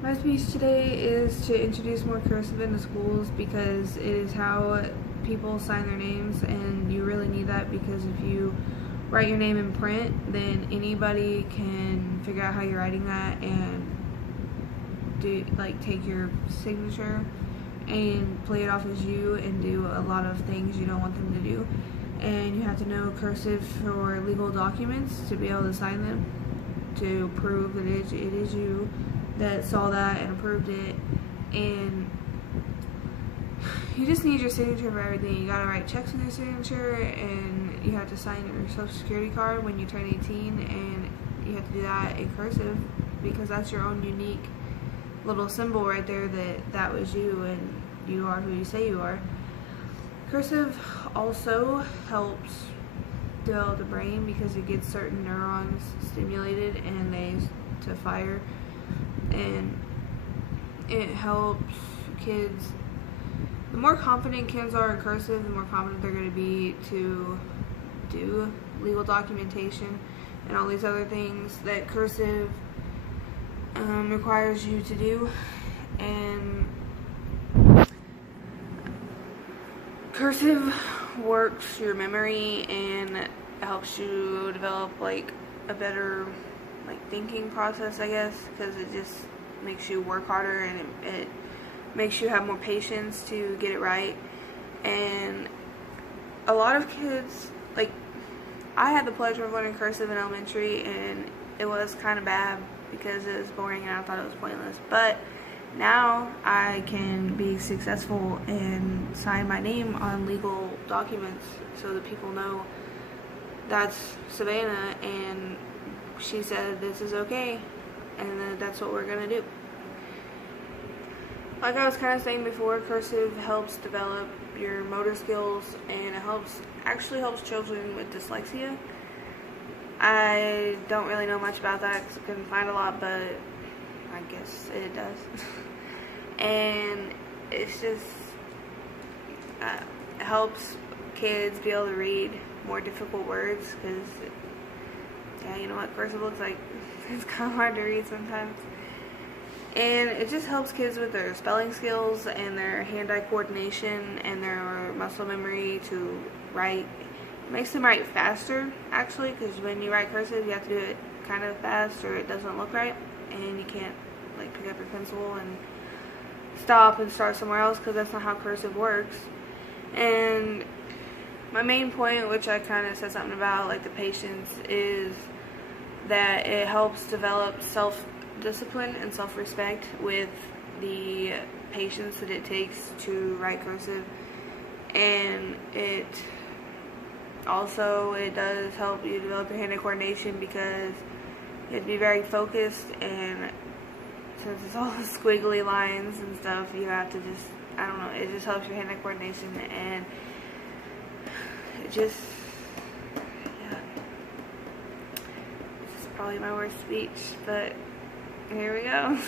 My speech today is to introduce more cursive into schools because it is how people sign their names, and you really need that because if you write your name in print, then anybody can figure out how you're writing that and take your signature and play it off as you and do a lot of things you don't want them to do. And you have to know cursive for legal documents to be able to sign them, to prove that it is you that saw that and approved it. And you just need your signature for everything. You gotta write checks with your signature, and you have to sign your social security card when you turn 18, and you have to do that in cursive because that's your own unique little symbol right there that was you and you are who you say you are. Cursive also helps develop the brain because it gets certain neurons stimulated and they to fire, and it helps kids. The more confident kids are in cursive, the more confident they're going to be to do legal documentation and all these other things that cursive requires you to do. And cursive works your memory and helps you develop a better thinking process, I guess, because it just makes you work harder and it makes you have more patience to get it right. And a lot of kids, I had the pleasure of learning cursive in elementary, and it was kind of bad because it was boring and I thought it was pointless. But now I can be successful and sign my name on legal documents so that people know that's Savannah and she said this is okay and that's what we're gonna do. Like I was kind of saying before, cursive helps develop your motor skills, and it actually helps children with dyslexia. I don't really know much about that because I couldn't find a lot, but I guess it does. And it's just it helps kids be able to read more difficult words because, yeah, you know what cursive looks like. It's kind of hard to read sometimes. And it just helps kids with their spelling skills and their hand-eye coordination and their muscle memory to write. It makes them write faster, actually, because when you write cursive, you have to do it kind of fast or it doesn't look right, and you can't pick up your pencil and stop and start somewhere else because that's not how cursive works. And my main point, which I kind of said something about, the patience, is that it helps develop self-discipline and self-respect with the patience that it takes to write cursive. And it does help you develop your hand-eye coordination because you have to be very focused, and since it's all squiggly lines and stuff, you have to just, I don't know, it just helps your hand-eye coordination, and it just, yeah. This is probably my worst speech, but here we go.